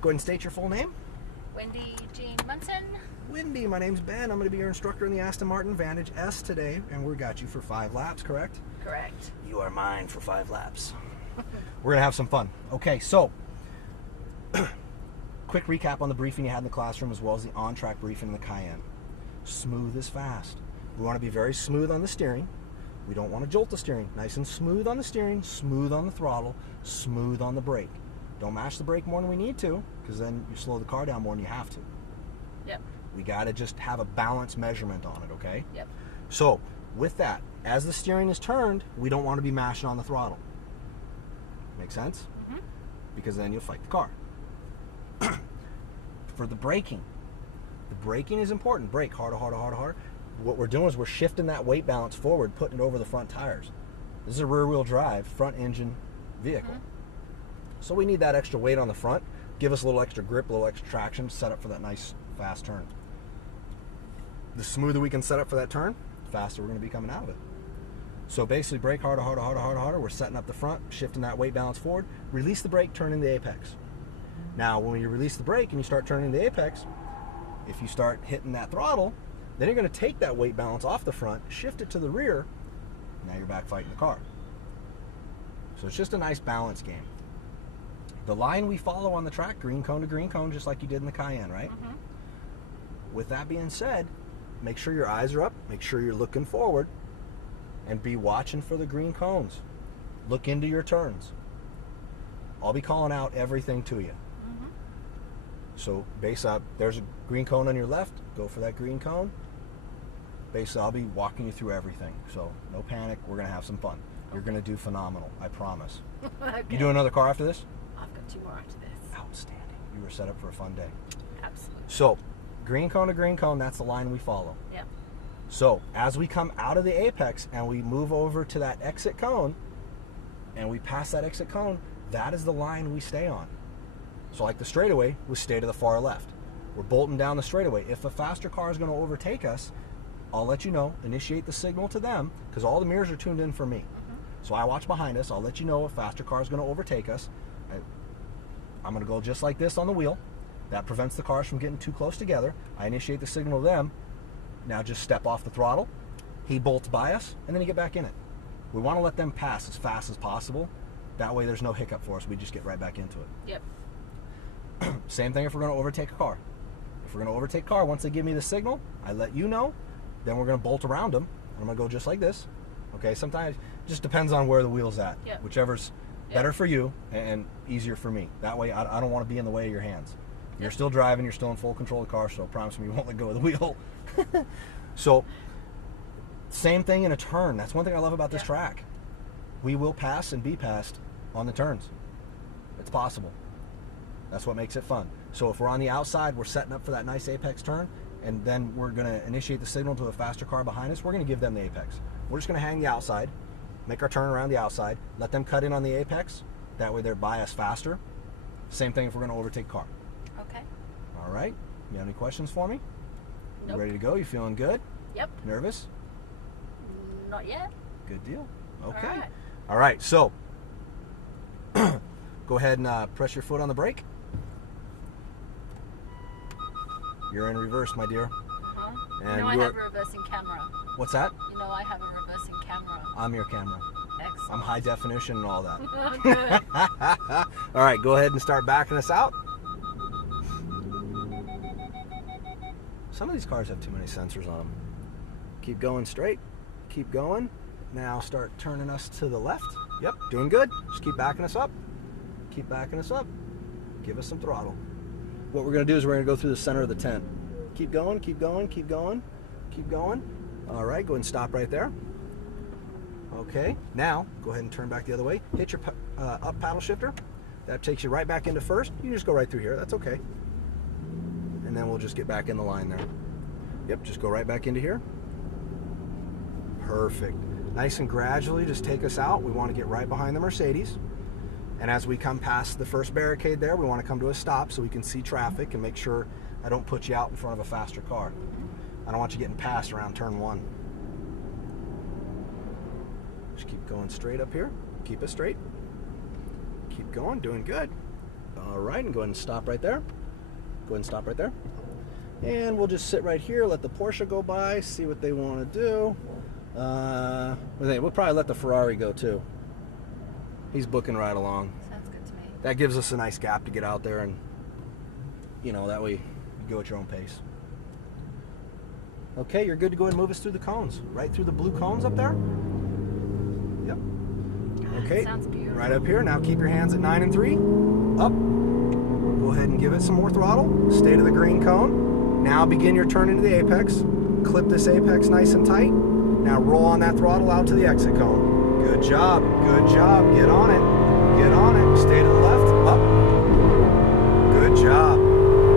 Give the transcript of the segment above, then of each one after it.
Go ahead and state your full name. Wendy Jean Munson. Wendy, my name's Ben. I'm going to be your instructor in the Aston Martin Vantage S today, and we got you for 5 laps, correct? Correct. You are mine for 5 laps. We're going to have some fun. Okay, so quick recap on the briefing you had in the classroom as well as the on-track briefing in the Cayenne. Smooth is fast. We want to be very smooth on the steering. We don't want to jolt the steering. Nice and smooth on the steering, smooth on the throttle, smooth on the brake. Don't mash the brake more than we need to, because then you slow the car down more than you have to. Yep. We got to just have a balanced measurement on it, okay? Yep. So, with that, as the steering is turned, we don't want to be mashing on the throttle. Make sense? Mm-hmm. Because then you'll fight the car. For the braking is important. Brake harder, harder, harder, harder. What we're doing is we're shifting that weight balance forward, putting it over the front tires. This is a rear-wheel drive, front engine vehicle. Mm-hmm. So we need that extra weight on the front, give us a little extra grip, a little extra traction, set up for that nice, fast turn. The smoother we can set up for that turn, the faster we're going to be coming out of it. So basically brake harder, harder, harder, harder, harder. We're setting up the front, shifting that weight balance forward. Release the brake, turn in the apex. Now, when you release the brake and you start turning the apex, if you start hitting that throttle, then you're going to take that weight balance off the front, shift it to the rear, now you're back fighting the car. So it's just a nice balance game. The line we follow on the track, green cone to green cone, just like you did in the Cayenne, right? Mm-hmm. With that being said, make sure your eyes are up, make sure you're looking forward, and be watching for the green cones. Look into your turns. I'll be calling out everything to you. Mm-hmm. So base up, there's a green cone on your left, go for that green cone. Basically, I'll be walking you through everything. So no panic, we're gonna have some fun. You're gonna do phenomenal, I promise. Okay. You doing another car after this? I've got 2 more after this. Outstanding. You were set up for a fun day. Absolutely. So, green cone to green cone, that's the line we follow. Yep. So, as we come out of the apex and we move over to that exit cone, and we pass that exit cone, that is the line we stay on. So like the straightaway, we stay to the far left. We're bolting down the straightaway. If a faster car is going to overtake us, I'll let you know, initiate the signal to them, because all the mirrors are tuned in for me. Mm-hmm. So I watch behind us, I'll let you know if a faster car is going to overtake us. I'm going to go just like this on the wheel. That prevents the cars from getting too close together. I initiate the signal to them. Now just step off the throttle. He bolts by us, and then you get back in it. We want to let them pass as fast as possible. That way there's no hiccup for us. We just get right back into it. Yep. Same thing if we're going to overtake a car. If we're going to overtake a car, once they give me the signal, I let you know. Then we're going to bolt around them. I'm going to go just like this. Okay, sometimes it just depends on where the wheel's at. Yep. Whichever's better for you and easier for me. That way I don't want to be in the way of your hands. You're still driving, you're still in full control of the car, so promise me you won't let go of the wheel. So, same thing in a turn. That's one thing I love about this track. We will pass and be passed on the turns. It's possible. That's what makes it fun. So if we're on the outside, we're setting up for that nice apex turn, and then we're going to initiate the signal to a faster car behind us. We're going to give them the apex. We're just going to hang the outside, make our turn around the outside, let them cut in on the apex. That way they're by us faster. Same thing if we're going to overtake a car. Okay. All right. You have any questions for me? Nope. You ready to go? You feeling good? Yep. Nervous? Not yet. Good deal. Okay. All right. All right. So go ahead and press your foot on the brake. You're in reverse, my dear. Uh-huh. And you know I have a reversing camera. What's that? You know I have a reversing camera. I'm your camera. Excellent. I'm high definition and all that. Good. All right, go ahead and start backing us out. Some of these cars have too many sensors on them. Keep going straight. Keep going. Now start turning us to the left. Yep, doing good. Just keep backing us up. Keep backing us up. Give us some throttle. What we're going to do is we're going to go through the center of the tent. Keep going, keep going, keep going, keep going. All right, go ahead and stop right there. Okay, now go ahead and turn back the other way. Hit your up paddle shifter. That takes you right back into first. You can just go right through here. That's okay. And then we'll just get back in the line there. Yep, just go right back into here. Perfect. Nice and gradually just take us out. We want to get right behind the Mercedes. And as we come past the first barricade there, we want to come to a stop so we can see traffic and make sure I don't put you out in front of a faster car. I don't want you getting passed around turn 1. Just keep going straight up here. Keep it straight. Keep going, doing good. All right, and go ahead and stop right there. Go ahead and stop right there. And we'll just sit right here, let the Porsche go by, see what they want to do. We'll probably let the Ferrari go too. He's booking right along. Sounds good to me. That gives us a nice gap to get out there, and that way you go at your own pace. Okay, you're good to go ahead and move us through the cones. Right through the blue cones up there. Yep. Okay. Sounds beautiful. Right up here. Now keep your hands at 9 and 3. Up. Go ahead and give it some more throttle. Stay to the green cone. Now begin your turn into the apex. Clip this apex nice and tight. Now roll on that throttle out to the exit cone. Good job. Good job. Get on it. Get on it. Stay to the left. Up. Good job.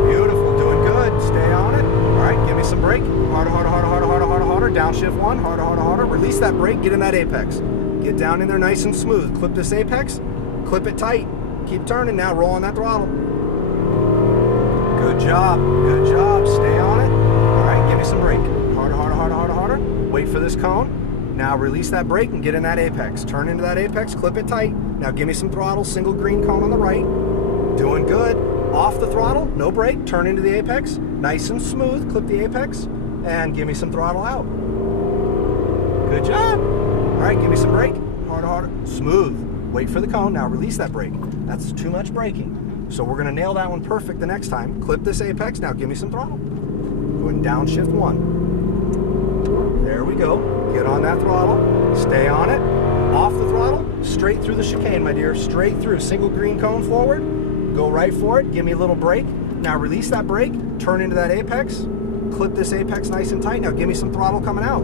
Beautiful. Doing good. Stay on it. All right. Give me some brake. Harder, harder, harder, harder, harder, harder, harder. Downshift 1. Harder, harder, harder. Release that brake. Get in that apex. Get down in there nice and smooth. Clip this apex. Clip it tight. Keep turning now. Roll on that throttle. Good job. Good job. Stay on it. All right. Give me some brake. Harder, harder, harder, harder, harder. Wait for this cone. Now release that brake and get in that apex. Turn into that apex. Clip it tight. Now give me some throttle. Single green cone on the right. Doing good. Off the throttle. No brake. Turn into the apex. Nice and smooth. Clip the apex. And give me some throttle out. Good job. All right. Give me some brake. Harder, harder. Smooth. Wait for the cone. Now release that brake. That's too much braking. So we're going to nail that one perfect the next time. Clip this apex. Now give me some throttle. Go ahead and downshift 1. There we go. Get on that throttle. Stay on it. Off the throttle. Straight through the chicane, my dear. Straight through. Single green cone forward. Go right for it. Give me a little brake. Now release that brake. Turn into that apex. Clip this apex nice and tight. Now give me some throttle coming out.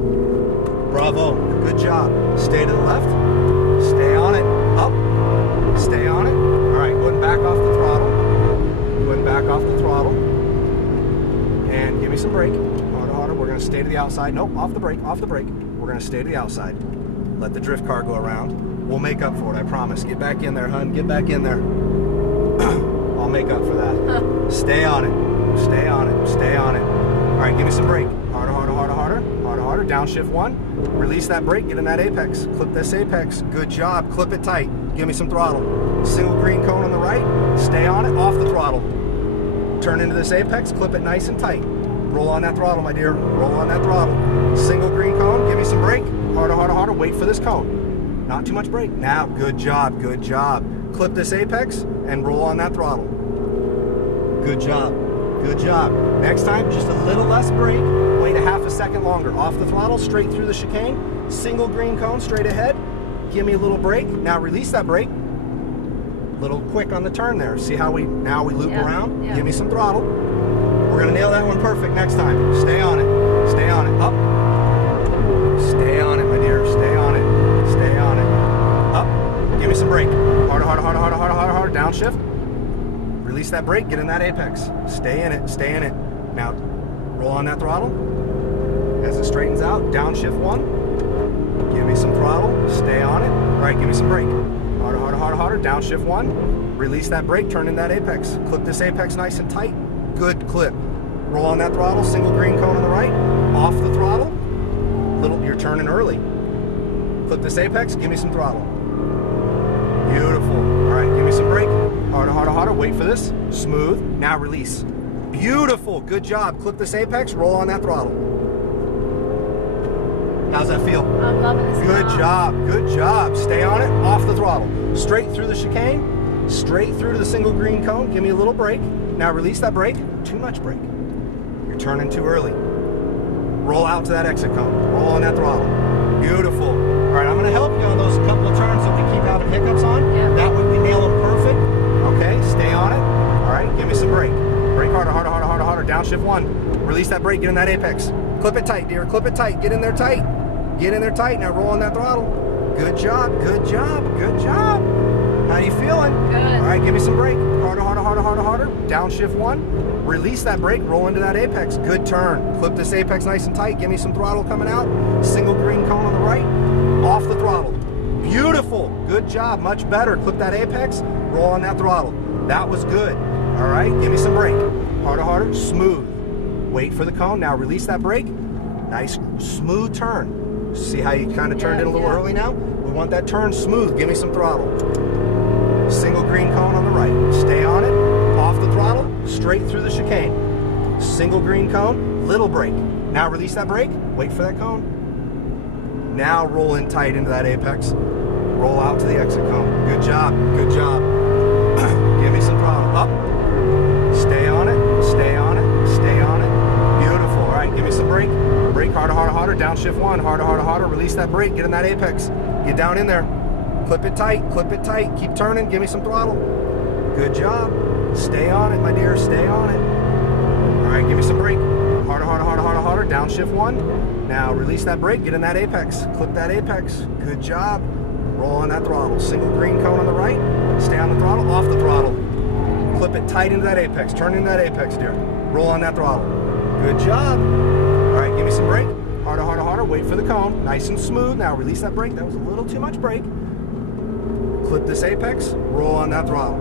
Bravo. Good job. Stay to the left. Stay on it. Up. Stay on it. All right. Go ahead and back off the throttle. Go ahead and back off the throttle. And give me some brake. Harder, harder. We're going to stay to the outside. Nope. Off the brake. Off the brake. We're going to stay to the outside. Let the drift car go around. We'll make up for it. I promise. Get back in there, hun. Get back in there. I'll make up for that. Stay on it. Stay on it. Stay on it. All right. Give me some brake. Harder, harder, harder, harder. Harder, harder. Downshift 1. Release that brake. Get in that apex. Clip this apex. Good job. Clip it tight. Give me some throttle. Single green cone on the right. Stay on it. Off the throttle. Turn into this apex. Clip it nice and tight. Roll on that throttle, my dear. Roll on that throttle. Single green cone. Give me some brake. Harder, harder, harder. Wait for this cone. Not too much brake. Now, good job. Good job. Clip this apex and roll on that throttle. Good job. Good job. Next time, just a little less brake. Wait a half a second longer. Off the throttle, straight through the chicane. Single green cone, straight ahead. Give me a little brake. Now release that brake. Little quick on the turn there. See how we loop around? Yeah. Give me some throttle. We're gonna nail that one perfect next time. Stay on it. Stay on it. Up. Stay on it, my dear. Stay on it. Stay on it. Up. Give me some brake. Harder, harder, harder, harder, harder, harder, harder. Downshift. Release that brake. Get in that apex. Stay in it. Stay in it. Now, roll on that throttle. As it straightens out, downshift 1. Give me some throttle. Stay on it. All right, give me some brake. Harder, harder, harder, harder. Downshift 1. Release that brake. Turn in that apex. Clip this apex nice and tight. Good clip. Roll on that throttle. Single green cone on the right. Off the throttle. You're turning early. Clip this apex. Give me some throttle. Beautiful. All right, give me some brake. Harder, harder, harder. Wait for this. Smooth. Now release. Beautiful. Good job. Clip this apex. Roll on that throttle. How's that feel? I'm loving this. Good car. job. Good job. Stay on it. Off the throttle. Straight through the chicane. Straight through to the single green cone. Give me a little brake. Now release that brake. Too much brake. You're turning too early. Roll out to that exit cone. Roll on that throttle. Beautiful. All right, I'm going to help you on those couple of turns that we keep having hiccups on. Yeah. That way we nail them perfect. Okay, stay on it. All right, give me some brake. Brake harder, harder, harder, harder, harder. Downshift 1. Release that brake. Get in that apex. Clip it tight, dear. Clip it tight. Get in there tight. Get in there tight. Now roll on that throttle. Good job. Good job. Good job. How you feeling? Good. All right, give me some brake. Harder, harder, harder, harder, harder. Downshift 1. Release that brake. Roll into that apex. Good turn. Clip this apex nice and tight. Give me some throttle coming out. Single green cone on the right. Off the throttle. Beautiful. Good job. Much better. Clip that apex. Roll on that throttle. That was good. All right, give me some brake. Harder, harder. Smooth. Wait for the cone. Now release that brake. Nice, smooth turn. See how you kind of turned it a little early now? We want that turn smooth. Give me some throttle. Single green cone on the right. Stay on it. Off the throttle. Straight through the chicane. Single green cone. Little brake. Now release that brake. Wait for that cone. Now roll in tight into that apex. Roll out to the exit cone. Good job. Good job. Give me some throttle. Up. Stay on it. Stay on it. Stay on it. Beautiful. All right. Give me some brake. Brake harder, harder, harder. Downshift 1. Harder, harder, harder. Release that brake. Get in that apex. Get down in there. Clip it tight. Clip it tight. Keep turning. Give me some throttle. Good job. Stay on it, my dear. Stay on it. All right. Give me some brake. Harder, harder, harder, harder, harder. Downshift 1. Now release that brake. Get in that apex. Clip that apex. Good job. Roll on that throttle. Single green cone on the right. Stay on the throttle. Off the throttle. Clip it tight into that apex. Turn into that apex, dear. Roll on that throttle. Good job. All right, give me some brake. Harder, harder, harder. Wait for the cone. Nice and smooth. Now release that brake. That was a little too much brake. Clip this apex. Roll on that throttle.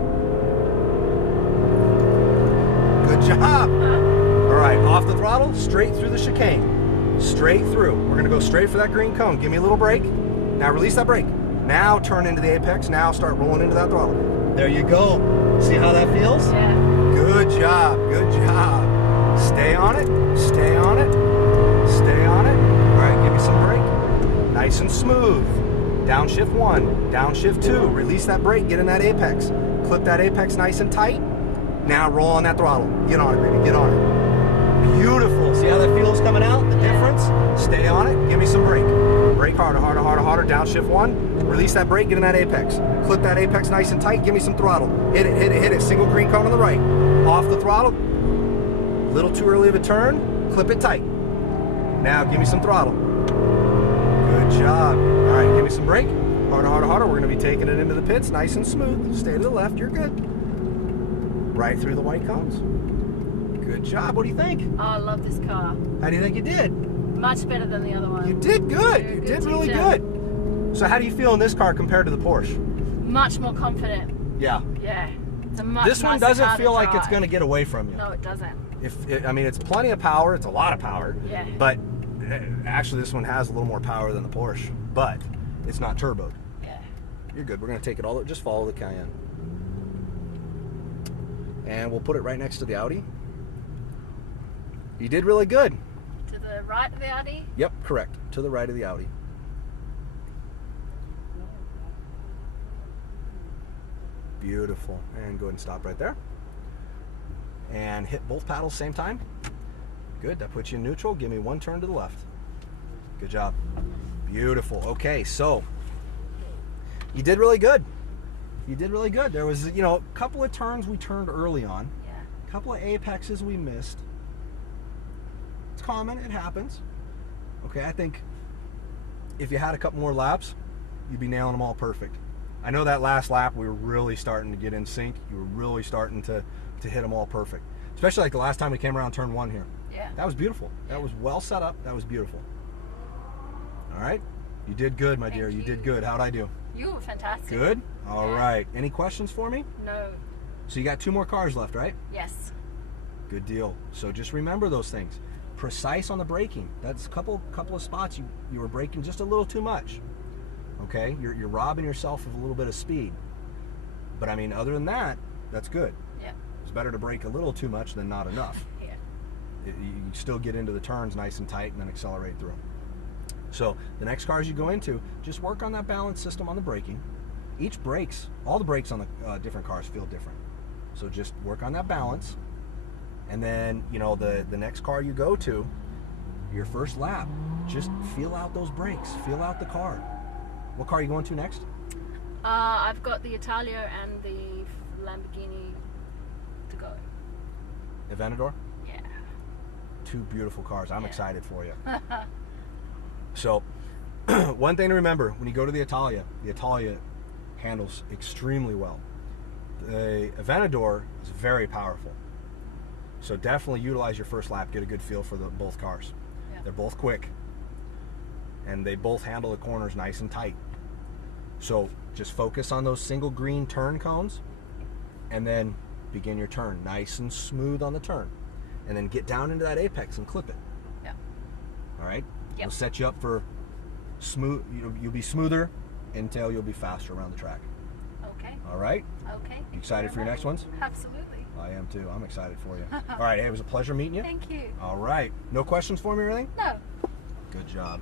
Good job. All right, off the throttle. Straight through the chicane. Straight through. We're going to go straight for that green cone. Give me a little brake. Now release that brake. Now turn into the apex. Now start rolling into that throttle. There you go. See how that feels? Yeah. Good job. Good job. Stay on it. Stay on it. Stay on it. All right, give me some brake. Nice and smooth. Downshift 1. Downshift 2. Release that brake. Get in that apex. Clip that apex nice and tight. Now roll on that throttle. Get on it, baby. Get on it. Beautiful. See how that feels coming out? The difference? Stay on it. Give me some brake. Brake harder, harder, harder, harder. Downshift 1. Release that brake. Get in that apex. Clip that apex nice and tight. Give me some throttle. Hit it, hit it, hit it. Single green cone on the right. Off the throttle. Little too early of a turn. Clip it tight. Now give me some throttle. Good job. All right, give me some brake. Harder, harder, harder. We're going to be taking it into the pits nice and smooth. Stay to the left. You're good. Right through the white cones. Good job. What do you think? Oh, I love this car. How do you think you did? Much better than the other one. You did good. You're a You good did really teacher. good. So how do you feel in this car compared to the Porsche? Much more confident. Yeah. Yeah. It's a much This one nicer doesn't car to feel like it's drive. going to get away from you. No, it doesn't. I mean, it's plenty of power. It's a lot of power. Yeah. But actually, this one has a little more power than the Porsche. But it's not turboed. Yeah. You're good. We're going to take it all. Just follow the Cayenne. And we'll put it right next to the Audi. You did really good. To the right of the Audi. Yep, correct. To the right of the Audi. Beautiful. And go ahead and stop right there. And hit both paddles same time. Good. That puts you in neutral. Give me one turn to the left. Good job. Beautiful. Okay, so you did really good. You did really good. There was, a couple of turns we turned early on. Yeah. A couple of apexes we missed. It's common. It happens. Okay, I think if you had a couple more laps, you'd be nailing them all perfect. I know that last lap we were really starting to get in sync. You were really starting to hit them all perfect. Especially like the last time we came around turn 1 here. Yeah. That was beautiful. That was well set up. That was beautiful. All right. You did good, my dear. You did good. How'd I do? You were fantastic. Good? All Yeah. right. Any questions for me? No. So you got 2 more cars left, right? Yes. Good deal. So just remember those things. Precise on the braking. That's a couple of spots you were braking just a little too much. Okay? You're robbing yourself of a little bit of speed. But I mean, other than that, that's good. Yeah. It's better to brake a little too much than not enough. Yeah. You still get into the turns nice and tight and then accelerate through. So the next cars you go into, just work on that balance system on the braking. All the brakes on the different cars feel different. So just work on that balance. And then, the next car you go to, your first lap, just feel out those brakes. Feel out the car. What car are you going to next? I've got the Italia and the Lamborghini to go. Aventador? Yeah. 2 beautiful cars. I'm Yeah. excited for you. So, one thing to remember, when you go to the Italia handles extremely well. The Aventador is very powerful. So definitely utilize your first lap, get a good feel for both cars. Yeah. They're both quick, and they both handle the corners nice and tight. So just focus on those single green turn cones, and then begin your turn nice and smooth on the turn, and then get down into that apex and clip it. Yeah. All right. Yep. It'll set you up for smooth. You'll be smoother until you'll be faster around the track. Okay. All right? Okay. Thank you Excited very for your much. next ones? Absolutely. I am too. I'm excited for you. All right. Hey, it was a pleasure meeting you. Thank you. All right. No questions for me or anything? No. Good job.